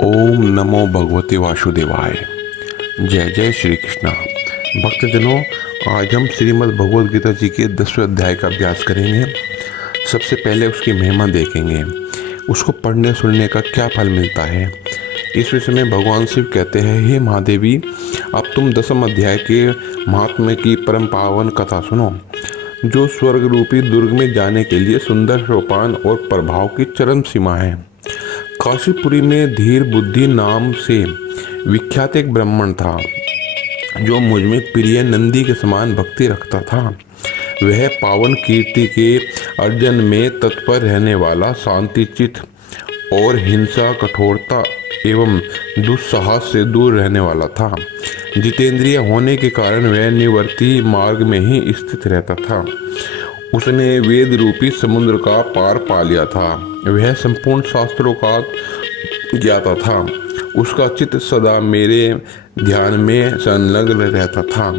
ओम नमो भगवते वासुदेवाय। जय जय श्री कृष्णा। भक्तजनों, आज हम श्रीमद् भगवद गीता जी के 10वें अध्याय का अभ्यास करेंगे। सबसे पहले उसकी महिमा देखेंगे, उसको पढ़ने सुनने का क्या फल मिलता है। इस विषय में भगवान शिव कहते हैं, हे महादेवी, अब तुम 10वें अध्याय के महात्म्य की परम पावन कथा सुनो, जो स्वर्ग रूपी दुर्ग में जाने के लिए सुंदर सोपान और प्रभाव की चरम सीमा है। काशीपुरी में धीर बुद्धि नाम से विख्यात एक ब्राह्मण था, जो मुझ में प्रिय नंदी के समान भक्ति रखता था। वह पावन कीर्ति के अर्जन में तत्पर रहने वाला, शांति चित्त और हिंसा, कठोरता एवं दुस्साहस से दूर रहने वाला था। जितेंद्रिय होने के कारण वह निवर्ती मार्ग में ही स्थित रहता था। उसने वेद रूपी समुद्र का पार पा लिया था। वह संपूर्ण शास्त्रों का ज्ञाता था। उसका चित्त सदा मेरे ध्यान में संलग्न रहता था।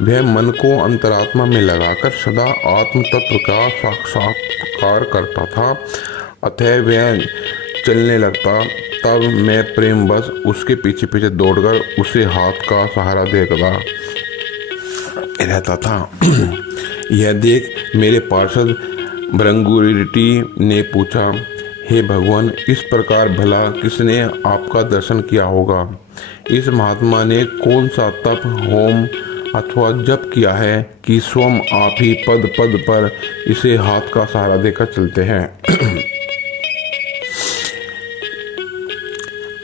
वह मन को अंतरात्मा में लगाकर सदा आत्म तत्व का साक्षात्कार करता था। अतः वह चलने लगता, तब मैं प्रेमवश उसके पीछे पीछे दौड़कर उसे हाथ का सहारा देता रहता था। यह देख मेरे पार्षद भृंगुरिटी ने पूछा, हे भगवान, इस प्रकार भला किसने आपका दर्शन किया होगा? इस महात्मा ने कौन सा तप, होम अथवा जप किया है कि स्वयं आप ही पद पद पर इसे हाथ का सहारा देकर चलते हैं?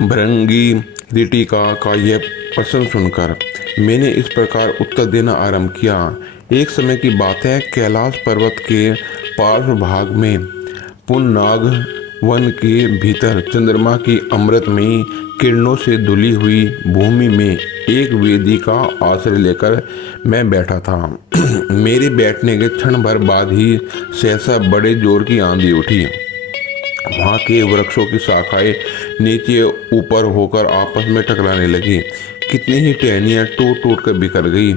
भृंगी ऋटिका का यह प्रश्न सुनकर मैंने इस प्रकार उत्तर देना आरंभ किया। एक समय की बात है, कैलाश पर्वत के पार्श्व भाग में पुन्नाग वन के भीतर चंद्रमा की अमृतमयी किरणों से धुली हुई भूमि में एक वेदी का आश्रय लेकर मैं बैठा था। मेरे बैठने के क्षण भर बाद ही सहसा बड़े जोर की आंधी उठी। वहाँ के वृक्षों की शाखाएं नीचे ऊपर होकर आपस में टकराने लगी। कितनी ही टहनियाँ टूट टूट कर बिखर गई।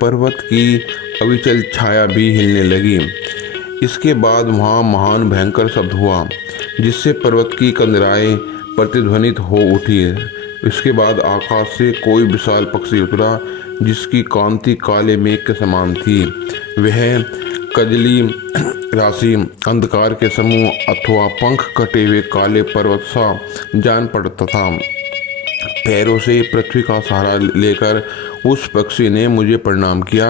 पर्वत की अविचल छाया भी हिलने लगी। इसके बाद वहाँ महान भयंकर शब्द हुआ, जिससे पर्वत की कंदराएं प्रतिध्वनित हो उठी। इसके बाद आकाश से कोई विशाल पक्षी उतरा, जिसकी कांति काले मेघ के समान थी। वह कजली राशि, अंधकार के समूह अथवा पंख कटे हुए काले पर्वत सा जान पड़ता था। पैरों से पृथ्वी का सहारा लेकर उस पक्षी ने मुझे प्रणाम किया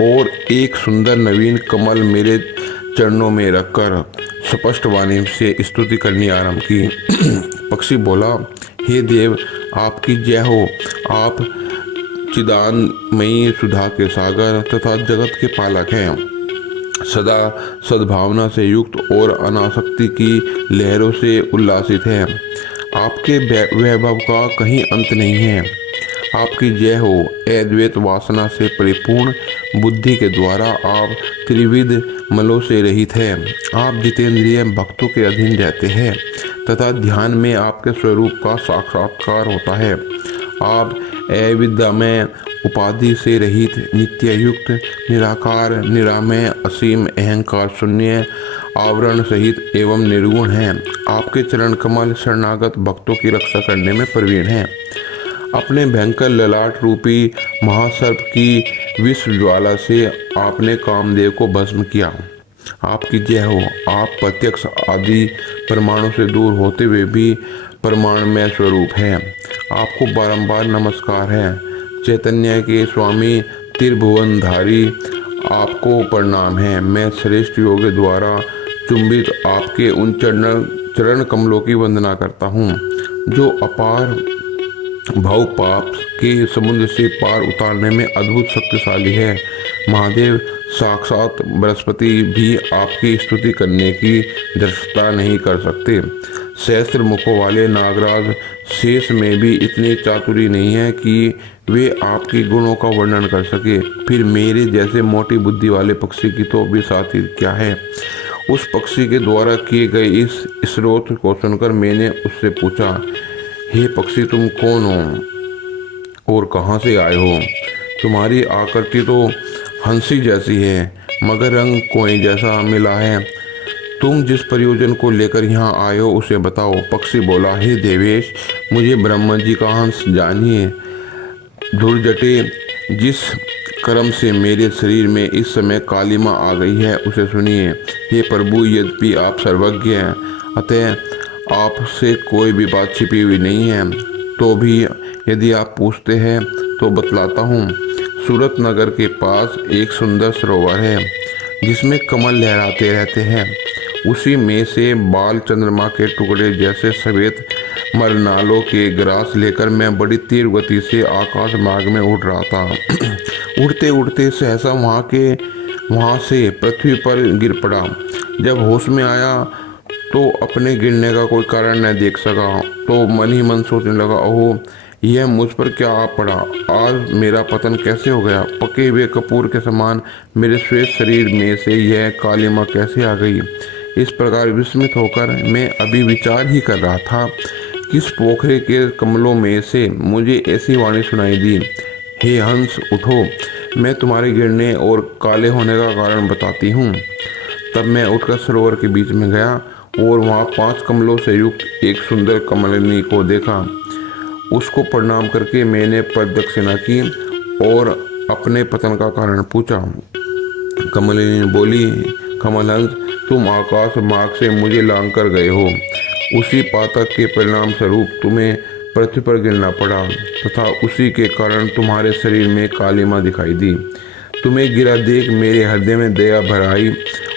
और एक सुंदर नवीन कमल मेरे चरणों में रखकर स्पष्ट वाणी से स्तुति करनी आरंभ की। पक्षी बोला, हे देव, आपकी जय हो। आप चिदानमयी सुधा के सागर तथा जगत के पालक हैं। सदा सद्भावना से युक्त और अनासक्ति की लहरों से उल्लासित है। आपके वैभव का कहीं अंत नहीं है। आपकी जय हो। अद्वैत वासना से परिपूर्ण बुद्धि के द्वारा आप त्रिविध मलों से रहित है। आप जितेंद्रिय भक्तों के अधीन रहते हैं तथा ध्यान में आपके स्वरूप का साक्षात्कार होता है। आप अविद्यामय, उपाधि से रहित, नित्य युक्त, निराकार, निरामय, असीम, अहंकार शून्य, आवरण सहित एवं निर्गुण हैं। आपके चरण कमल शरणागत भक्तों की रक्षा करने में प्रवीण हैं। अपने भयंकर ललाट रूपी महासर्प की विष ज्वाला से आपने कामदेव को भस्म किया। आपकी जय हो। आप प्रत्यक्ष आदि प्रमाणों से दूर होते हुए भी प्रमाणमय स्वरूप है। आपको बारंबार नमस्कार है। चैतन्य के स्वामी त्रिभुवनधारी, आपको प्रणाम है। मैं श्रेष्ठ योग द्वारा चुंबित आपके उन चरण कमलों की वंदना करता हूँ, जो अपार भव पाप के समुद्र से पार उतारने में अद्भुत शक्तिशाली है। महादेव, साक्षात बृहस्पति भी आपकी स्तुति करने की धृष्टता नहीं कर सकते। सहस्त्र मुखों वाले नागराज शेष में भी इतनी चातुरी नहीं है कि वे आपके गुणों का वर्णन कर सके। फिर मेरे जैसे मोटी बुद्धि वाले पक्षी की तो भी साथी क्या है। उस पक्षी के द्वारा किए गए इस स्रोत को सुनकर मैंने उससे पूछा, हे पक्षी, तुम कौन हो और कहाँ से आए हो? तुम्हारी आकृति तो हंसी जैसी है, मगर रंग कोई जैसा मिला है। तुम जिस प्रयोजन को लेकर यहाँ आए हो उसे बताओ। पक्षी बोला, हे देवेश, मुझे ब्रह्मा जी का हंस जानिए। धुर्जटे, जिस कर्म से मेरे शरीर में इस समय कालिमा आ गई है उसे सुनिए। हे प्रभु, यद्यपि आप सर्वज्ञ हैं, अतः आपसे कोई भी बात छिपी हुई नहीं है, तो भी यदि आप पूछते हैं तो बतलाता हूँ। सूरत नगर के पास एक सुंदर सरोवर है जिसमें कमल लहराते रहते हैं। उसी में से बाल चंद्रमा के टुकड़े जैसे सफ़ेद मरनालों के ग्रास लेकर मैं बड़ी तीव्र गति से आकाश मार्ग में उड़ रहा था। उड़ते उड़ते सहसा वहाँ से पृथ्वी पर गिर पड़ा। जब होश में आया तो अपने गिरने का कोई कारण न देख सका, तो मन ही मन सोचने लगा, ओह, यह मुझ पर क्या आ पड़ा। आज मेरा पतन कैसे हो गया। पके हुए कपूर के समान मेरे श्वेत शरीर में से यह कालिमा कैसे आ गई। इस प्रकार विस्मित होकर मैं अभी विचार ही कर रहा था, किस पोखरे के कमलों में से मुझे ऐसी वाणी सुनाई दी, हे हंस, उठो, मैं तुम्हारे गिरने और काले होने का कारण बताती हूँ। तब मैं उठकर सरोवर के बीच में गया और वहाँ 5 कमलों से युक्त एक सुंदर कमलिनी को देखा। उसको प्रणाम करके मैंने प्रदक्षिणा की और अपने पतन का कारण पूछा। कमलिनी बोली, कमलहंस, तुम आकाश मार्ग से मुझे लांग कर गए हो। उसी पातक के परिणाम स्वरूप तुम्हें पृथ्वी पर गिरना पड़ा तथा उसी के कारण तुम्हारे शरीर में कालिमा दिखाई दी। तुम्हें गिरा देख मेरे हृदय में दया भर आई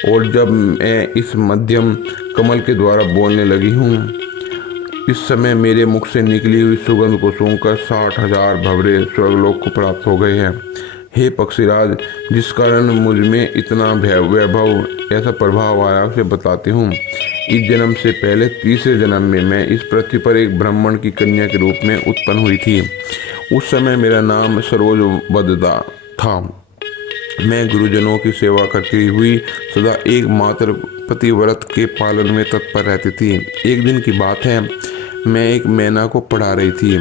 और जब मैं इस मध्यम कमल के द्वारा बोलने लगी हूँ, इस समय मेरे मुख से निकली हुई सुगंध को सूंघकर 60,000 भंवरे स्वर्गलोक को प्राप्त हो गए हैं। हे पक्षीराज, जिस कारण मुझ में इतना वैभव, ऐसा प्रभाव आया उसे बताती हूँ। इस जन्म से पहले तीसरे जन्म में मैं इस पृथ्वी पर एक ब्राह्मण की कन्या के रूप में उत्पन्न हुई थी। उस समय मेरा नाम सरोजवदता था। मैं गुरुजनों की सेवा करती हुई सदा एकमात्र पतिव्रत के पालन में तत्पर रहती थी। एक दिन की बात है, मैं एक मैना को पढ़ा रही थी।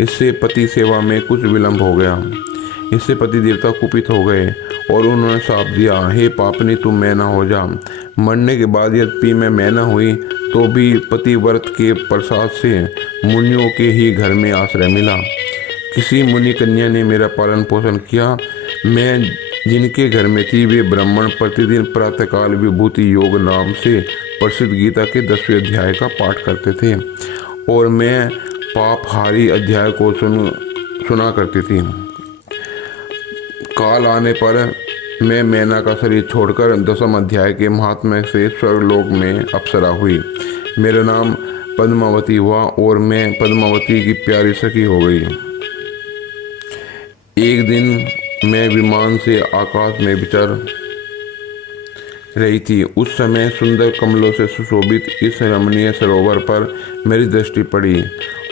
इससे पति सेवा में कुछ विलंब हो गया। इससे पति देवता कुपित हो गए और उन्होंने शाप दिया, हे पापनी, तुम मैना हो जा। मरने के बाद यद्यपि मैं मैना हुई तो भी पतिव्रत के प्रसाद से मुनियों के ही घर में आश्रय मिला। किसी मुनि कन्या ने मेरा पालन पोषण किया। मैं जिनके घर में थी वे ब्राह्मण प्रतिदिन प्रातःकाल विभूति योग नाम से प्रसिद्ध गीता के 10वें अध्याय का पाठ करते थे और मैं पापहारी अध्याय को सुना करती थी। काल आने पर मैं मैना का शरीर छोड़कर 10वें अध्याय के महात्म्य से स्वर्गलोक में अप्सरा हुई। मेरा नाम पद्मावती हुआ और मैं पद्मावती की प्यारी सखी हो गई। एक दिन मैं विमान से आकाश में विचर रही थी। उस समय सुंदर कमलों से सुशोभित इस रमणीय सरोवर पर मेरी दृष्टि पड़ी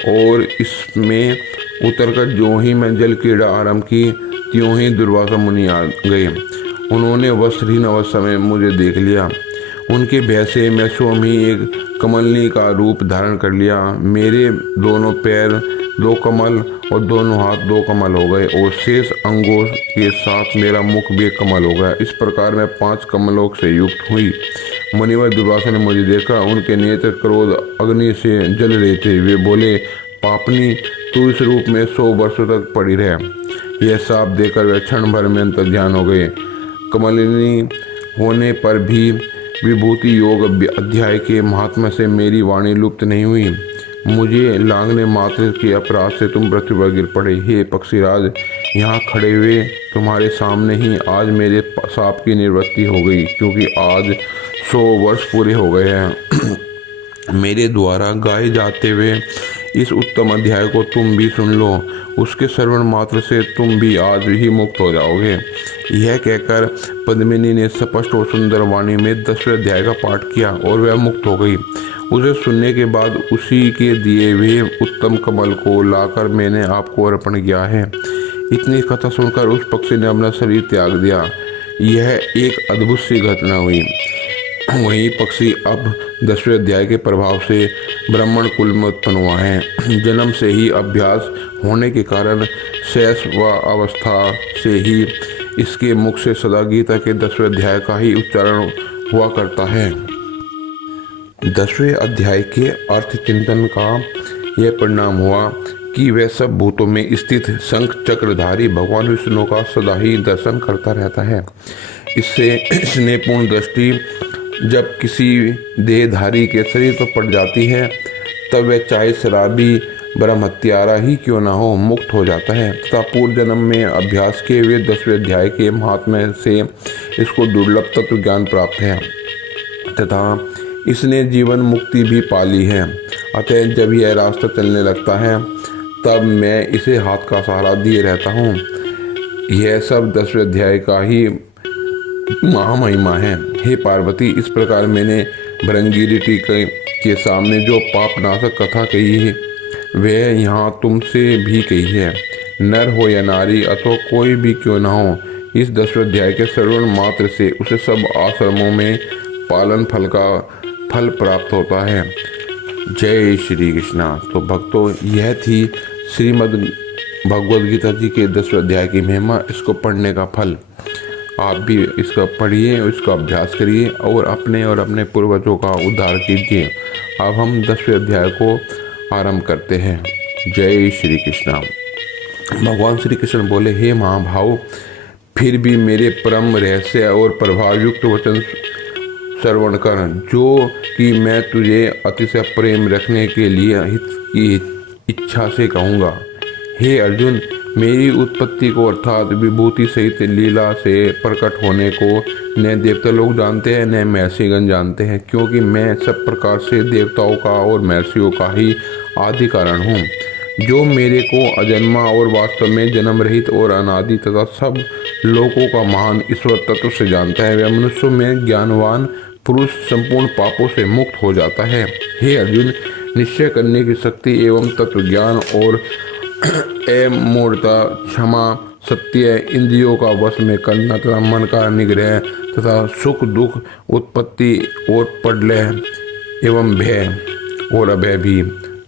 और इसमें उतरकर जो ही मैं जल क्रीड़ा आरंभ की, त्यों ही दुर्वासा मुनि आ गए। उन्होंने वस्त्रहीन अवस्था में मुझे देख लिया। उनके भय से मैं स्वयं ही एक कमलनी का रूप धारण कर लिया। मेरे दोनों पैर 2 कमल और दोनों हाथ 2 कमल हो गए और शेष अंगों के साथ मेरा मुख भी एक कमल हो गया। इस प्रकार मैं 5 कमलों से युक्त हुई। मुनिवर दुर्वासा ने मुझे देखा। उनके नेत्र क्रोध अग्नि से जल रहे थे। वे बोले, पापनी, तू इस रूप में 100 वर्षों तक पड़ी रह। यह साप देकर वे क्षण भर में अंतर्ध्यान हो गए। कमलिनी होने पर भी विभूति योग अध्याय के महात्मा से मेरी वाणी लुप्त नहीं हुई। मुझे लांघने मात्र के अपराध से तुम पृथ्वी पर गिर पड़े। हे पक्षीराज, यहाँ खड़े हुए तुम्हारे सामने ही आज मेरे साप की निवृत्ति हो गई, क्योंकि आज 100 वर्ष पूरे हो गए हैं। मेरे द्वारा गाए जाते हुए इस उत्तम अध्याय को तुम भी सुन लो। उसके श्रवण मात्र से तुम भी आज ही मुक्त हो जाओगे। यह कहकर पद्मिनी ने स्पष्ट और सुंदर वाणी में 10वें अध्याय का पाठ किया और वह मुक्त हो गई। उसे सुनने के बाद उसी के दिए हुए उत्तम कमल को लाकर मैंने आपको अर्पण किया है। इतनी कथा सुनकर उस पक्षी ने अपना शरीर त्याग दिया। यह एक अद्भुत सी घटना हुई। वही पक्षी अब 10वें अध्याय के प्रभाव से ब्राह्मण कुल में उत्पन्न हुआ है। जन्म से ही अभ्यास होने के कारण शैशव अवस्था से ही इसके मुख से सदा गीता के 10वें अध्याय का ही उच्चारण हुआ करता है। 10वें अध्याय के अर्थ चिंतन का यह परिणाम हुआ कि वह सब भूतों में स्थित शंख चक्रधारी भगवान विष्णु का सदा ही दर्शन करता रहता है। इससे स्नेहपूर्ण दृष्टि जब किसी देहधारी के शरीर पर पड़ जाती है तब वह चाहे शराबी ब्रह्म हत्यारा ही क्यों ना हो, मुक्त हो जाता है तथा पूर्व जन्म में अभ्यास किए हुए 10वें अध्याय के महात्म्य से इसको दुर्लभ तत्व ज्ञान प्राप्त है तथा इसने जीवन मुक्ति भी पाली है। अतः जब यह रास्ता चलने लगता है तब मैं इसे हाथ का सहारा दिए रहता हूँ। यह सब 10वें अध्याय का ही महामहिमा है। हे पार्वती, इस प्रकार मैंने भृंगीरटी के सामने जो पाप नाशक कथा कही है वह यहाँ तुमसे भी कही है। नर हो या नारी अथवा कोई भी क्यों न हो, इस 10वें अध्याय के श्रवण मात्र से उसे सब आश्रमों में पालन फल का फल प्राप्त होता है। जय श्री कृष्णा। तो भक्तों, यह थी श्रीमद् भगवद गीता जी के 10वें अध्याय की महिमा, इसको पढ़ने का फल। आप भी इसका पढ़िए, इसका अभ्यास करिए और अपने पूर्वजों का उद्धार कीजिए। अब हम 10वें अध्याय को आरंभ करते हैं। जय श्री कृष्णा। भगवान श्री कृष्ण बोले, हे महाभाव, फिर भी मेरे परम रहस्य और प्रभाव युक्त वचन श्रवण कर, जो कि मैं तुझे अतिशय प्रेम रखने के लिए हित की इच्छा से कहूँगा। हे अर्जुन, मेरी उत्पत्ति को अर्थात विभूति सहित लीला से प्रकट होने को न देवता लोग जानते हैं न महर्षिगण जानते हैं, क्योंकि मैं सब प्रकार से देवताओं का और महर्षियों का ही आदि कारण हूँ। जो मेरे को अजन्मा और वास्तव में जन्म रहित और अनादि तथा सब लोगों का महान ईश्वर तत्व से जानता है, वह मनुष्यों में ज्ञानवान पुरुष संपूर्ण पापों से मुक्त हो जाता है। हे अर्जुन, निश्चय करने की शक्ति एवं तत्व ज्ञान और अमूर्तता, क्षमा, सत्य, इंद्रियों का वश में करना तथा मन का निग्रह तथा सुख दुख, उत्पत्ति और प्रलय एवं भय और अभय भी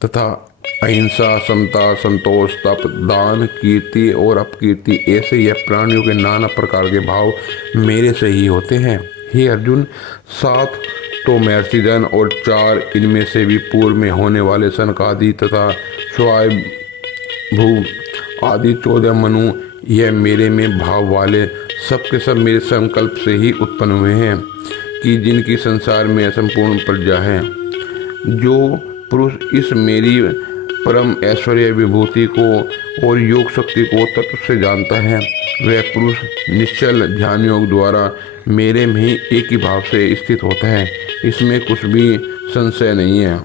तथा अहिंसा, समता, संतोष, तप, दान, कीर्ति और अपकीर्ति, ऐसे यह प्राणियों के नाना प्रकार के भाव मेरे से ही होते हैं। हे अर्जुन, 7 तो महर्षिगण और 4 इनमें से भी पूर्व में होने वाले सनकादि तथा स्वयंभू आदि 14 मनु, यह मेरे में भाव वाले सब के सब मेरे संकल्प से ही उत्पन्न हुए हैं, कि जिनकी संसार में संपूर्ण प्रजा है। जो पुरुष इस मेरी परम ऐश्वर्य विभूति को और योग शक्ति को तत्व से जानता है, वह पुरुष निश्चल ध्यान योग द्वारा मेरे में ही एक ही भाव से स्थित होता है। इसमें कुछ भी संशय नहीं है।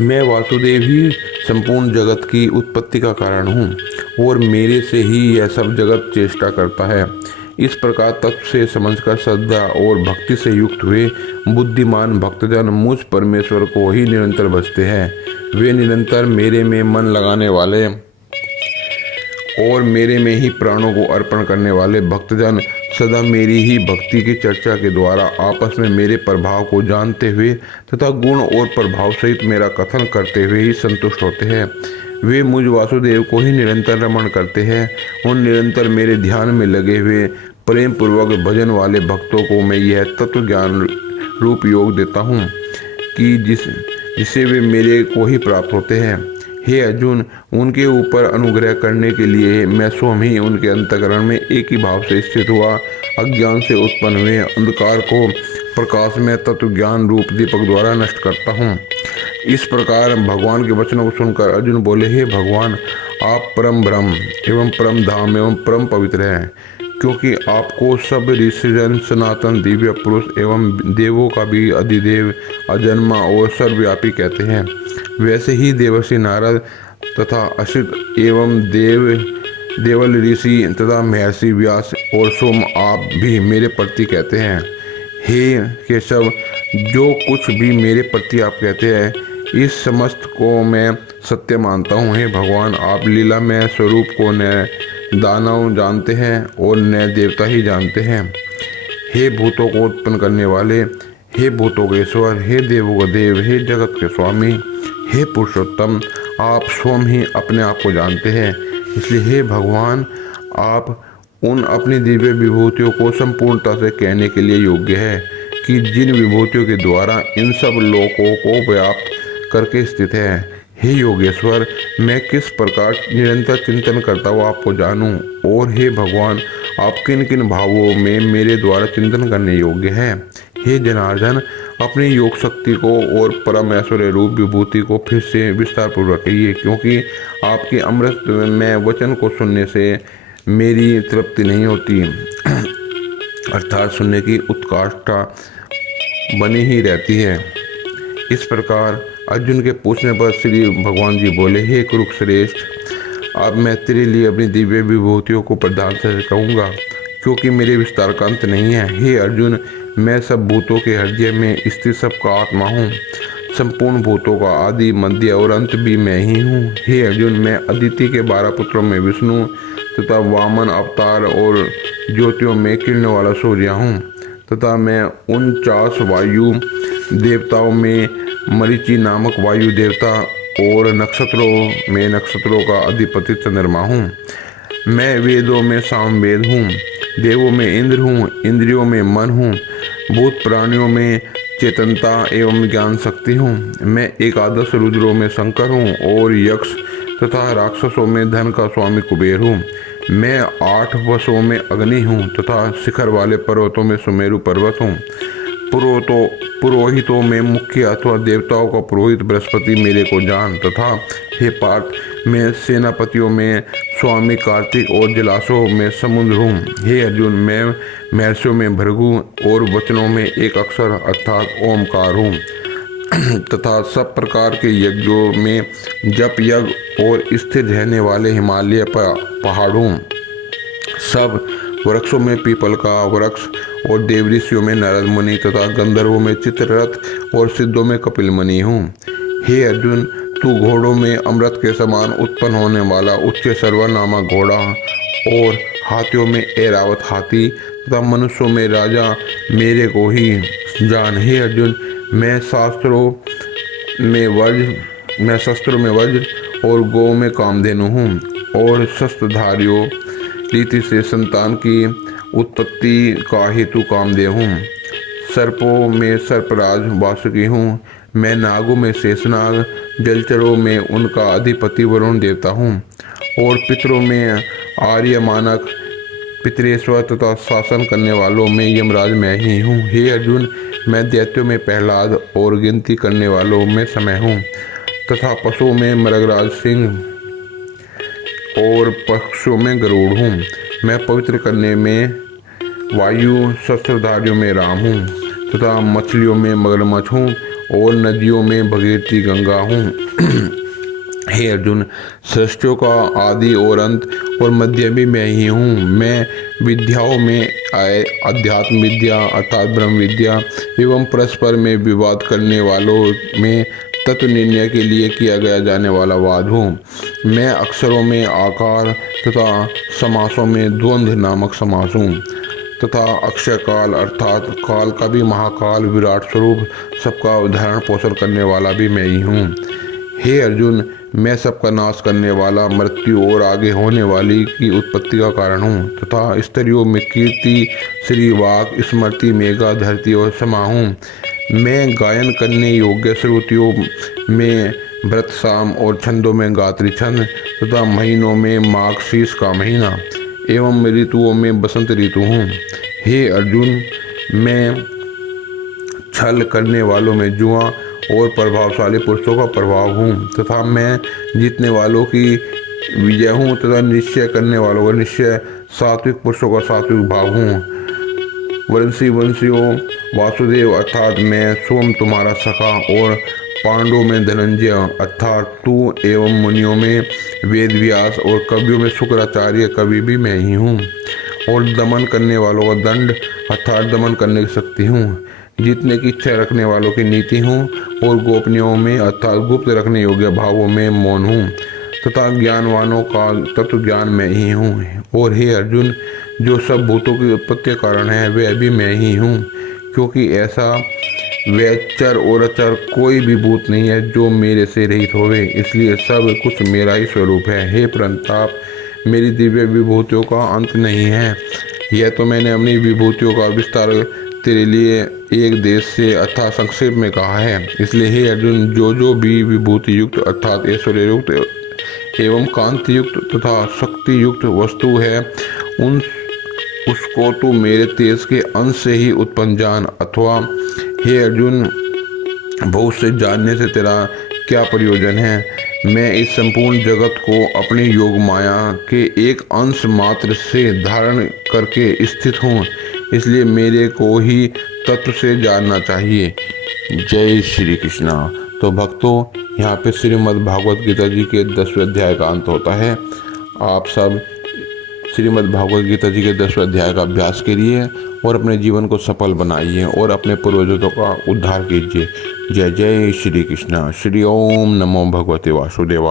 मैं वासुदेव ही संपूर्ण जगत की उत्पत्ति का कारण हूँ और मेरे से ही यह सब जगत चेष्टा करता है। इस प्रकार तत्व से समझकर श्रद्धा और भक्ति से युक्त हुए बुद्धिमान भक्तजन मुझ परमेश्वर को ही निरंतर भजते हैं। वे निरंतर मेरे में मन लगाने वाले और मेरे में ही प्राणों को अर्पण करने वाले भक्तजन सदा मेरी ही भक्ति की चर्चा के द्वारा आपस में मेरे प्रभाव को जानते हुए तथा गुण और प्रभाव सहित मेरा कथन करते हुए ही संतुष्ट होते हैं। वे मुझ वासुदेव को ही निरंतर रमण करते हैं। उन निरंतर मेरे ध्यान में लगे हुए प्रेम पूर्वक भजन वाले भक्तों को मैं यह तत्व ज्ञान रूप योग देता हूँ कि जिससे वे मेरे को ही प्राप्त होते हैं। हे अर्जुन, उनके ऊपर अनुग्रह करने के लिए मैं स्वयं ही उनके अंतःकरण में एक ही भाव से स्थित हुआ अज्ञान से उत्पन्न हुए अंधकार को प्रकाश में तत्व ज्ञान रूप दीपक द्वारा नष्ट करता हूँ। इस प्रकार भगवान के वचनों को सुनकर अर्जुन बोले, हे भगवान, आप परम ब्रह्म एवं परम धाम एवं परम पवित्र हैं, क्योंकि आपको सब ऋषिजन सनातन दिव्य पुरुष एवं देवों का भी अधिदेव, अजन्मा और सर्वव्यापी कहते हैं। वैसे ही देवर्षि नारद तथा असित एवं देवल ऋषि तथा महर्षि व्यास और सोम आप भी मेरे प्रति कहते हैं। हे केशव, जो कुछ भी मेरे प्रति आप कहते हैं, इस समस्त को मैं सत्य मानता हूँ। हे भगवान, आप लीला में स्वरूप को न दानव जानते हैं और न देवता ही जानते हैं। हे भूतों को उत्पन्न करने वाले, हे भूतों के ईश्वर, हे देवों का देव, हे जगत के स्वामी, हे पुरुषोत्तम, आप स्वयं ही अपने आप को जानते हैं। इसलिए हे भगवान, आप उन अपनी दिव्य विभूतियों को संपूर्णता से कहने के लिए योग्य है। कि जिन विभूतियों के द्वारा इन सब लोकों को व्याप्त करके स्थित है। हे योगेश्वर, मैं किस प्रकार निरंतर चिंतन करता हुआ आपको जानूं, और हे भगवान, आप किन किन भावों में मेरे द्वारा चिंतन करने योग्य है। हे जनार्दन, अपनी योग शक्ति को और परम ऐश्वर्य रूप विभूति को फिर से विस्तार पूर्वक कहिए, क्योंकि आपके अमृत में वचन को सुनने से मेरी तृप्ति नहीं होती, अर्थात सुनने की उत्कंठा बनी ही रहती है। इस प्रकार अर्जुन के पूछने पर श्री भगवान जी बोले, हे कुरुश्रेष्ठ, अब मैं तेरे लिए अपनी दिव्य विभूतियों को प्रदान से कहूँगा, क्योंकि मेरे विस्तार का अंत नहीं है। हे अर्जुन, मैं सब भूतों के हृदय में स्थित सबका आत्मा हूँ। संपूर्ण भूतों का आदि, मध्य और अंत भी मैं ही हूँ। हे अर्जुन, मैं अदिति के 12 पुत्रों में विष्णु तथा वामन अवतार और ज्योतियों में किरण वाला सूर्य हूँ, तथा मैं 49 वायु देवताओं में मरीचि नामक वायु देवता और नक्षत्रों में नक्षत्रों का अधिपति चंद्रमा हूँ। मैं वेदों में सामवेद हूँ, देवों में इंद्र हूँ, इंद्रियों में मन हूँ, भूत प्राणियों में चेतनता एवं ज्ञान शक्ति हूँ। मैं एकादश रुद्रों में शंकर हूँ और यक्ष तथा राक्षसों में धन का स्वामी कुबेर हूँ। मैं 8 वशों में अग्नि हूँ तथा शिखर वाले पर्वतों में सुमेरु पर्वत हूँ। पुरोहितों में मुख्य अथवा देवताओं का पुरोहित बृहस्पति मेरे को जान, तथा हे पार्थ, मैं सेनापतियों में स्वामी कार्तिक और जलाशयों में समुद्र हूँ। हे अर्जुन, मैं महर्षियों में भृगु और वचनों में एक अक्षर अर्थात ओमकार हूँ, तथा सब प्रकार के यज्ञों में जप यज्ञ और स्थिर रहने वाले हिमालय पहाड़ हूँ। सब वृक्षों में पीपल का वृक्ष और देवऋषियों में नारद मुनि तथा गंधर्वों में चित्ररथ और सिद्धों में कपिल मुनि हूँ। हे अर्जुन, तू घोड़ों में अमृत के समान उत्पन्न होने वाला उच्च सर्वर नामक घोड़ा और हाथियों में ऐरावत हाथी तथा मनुष्यों में राजा मेरे को ही जान। हे अर्जुन, मैं शस्त्रों में वज्र और गौ में कामधेनु हूँ और शस्त्रधारियों रीति से संतान की उत्पत्ति का हेतु कामदेव हूँ। सर्पों में सर्पराज वासुकी हूँ। मैं नागों में शेषनाग, जलचरों में उनका अधिपति वरुण देवता हूँ और पितरों में आर्य मानक पितरेश्वर तथा शासन करने वालों में यमराज मैं ही हूँ। हे अर्जुन, मैं दैत्यों में प्रहलाद और गिनती करने वालों में समय हूँ, तथा पशुओं में मृगराज सिंह और पक्षियों में गरुड़ हूँ। मैं पवित्र करने में वायु, शस्त्रधारियों में राम हूँ, तथा मछलियों में मगरमच्छ हूँ और नदियों में भगीरथी गंगा हूँ। हे अर्जुन, सृष्टियों का आदि और अंत और मध्य भी मैं ही हूँ। मैं विद्याओं में अध्यात्म विद्या अर्थात ब्रह्म विद्या एवं परस्पर में विवाद करने वालों में तत्व निर्णय के लिए किया गया जाने वाला वाद हूँ। मैं अक्षरों में आकार तथा समासों में द्वंद्व नामक समास हूँ, तथा अक्षय काल अर्थात काल का भी महाकाल विराट स्वरूप सबका धारण पोषण करने वाला भी मैं ही हूँ। हे अर्जुन, मैं सबका नाश करने वाला, मृत्यु और आगे होने वाली की उत्पत्ति का कारण हूँ, तथा स्त्रियों में कीर्ति, श्री वाक, स्मृति, मेघा, धरती और समा हूँ। मैं गायन करने योग्य श्रुतियों में व्रत साम और छंदों में गात्री छंद तथा महीनों में माघ शीष का महीना एवं ऋतुओं में बसंत ऋतु हूँ। हे अर्जुन, मैं छल करने वालों में जुआ और प्रभावशाली पुरुषों का प्रभाव हूँ, तथा मैं जीतने वालों की विजय हूँ तथा निश्चय करने वालों का निश्चय, सात्विक पुरुषों का सात्विक भाव हूँ। वंशियों वासुदेव अर्थात मैं स्वयं तुम्हारा सखा और पांडवों में धनंजय अर्थात तू एवं मुनियों में वेद व्यास और कवियों में शुक्राचार्य कवि भी मैं ही हूँ और दमन करने वालों का दंड अर्थात दमन करने की शक्ति हूँ। जीतने की इच्छा रखने वालों की नीति हूँ और गोपनीयों में अर्थात गुप्त रखने योग्य भावों में मौन हूँ तथा ज्ञानवानों का तत्व ज्ञान में ही हूँ। और हे अर्जुन, जो सब भूतों की उत्पत्ति कारण है वह भी मैं ही हूँ, क्योंकि ऐसा वैचर और अचर कोई भी भूत नहीं है जो मेरे से रहित होवे, इसलिए सब कुछ मेरा ही स्वरूप है। हे प्रताप, मेरी दिव्य विभूतियों का अंत नहीं है। यह तो मैंने अपनी विभूतियों का विस्तार तेरे लिए एक देश से अर्थात संक्षेप में कहा है। इसलिए हे अर्जुन, जो भी विभूति युक्त अर्थात ऐश्वर्य युक्त एवं कांति युक्त तथा शक्ति युक्त वस्तु है उसको तू मेरे तेज के अंश से ही उत्पन्न जान। अथवा हे अर्जुन, बहुत से जानने से तेरा क्या प्रयोजन है। मैं इस संपूर्ण जगत को अपने योग माया के एक अंश मात्र से धारण करके स्थित हूँ, इसलिए मेरे को ही तत्व से जानना चाहिए। जय श्री कृष्णा। तो भक्तों, यहाँ पे श्रीमद् भागवत गीता जी के 10वें अध्याय का अंत होता है। आप सब श्रीमद् भागवत गीता जी के 10वें अध्याय का अभ्यास करिए और अपने जीवन को सफल बनाइए और अपने पूर्वजों का उद्धार कीजिए। जय जय श्री कृष्णा। श्री ओम नमो भगवते वासुदेवाय।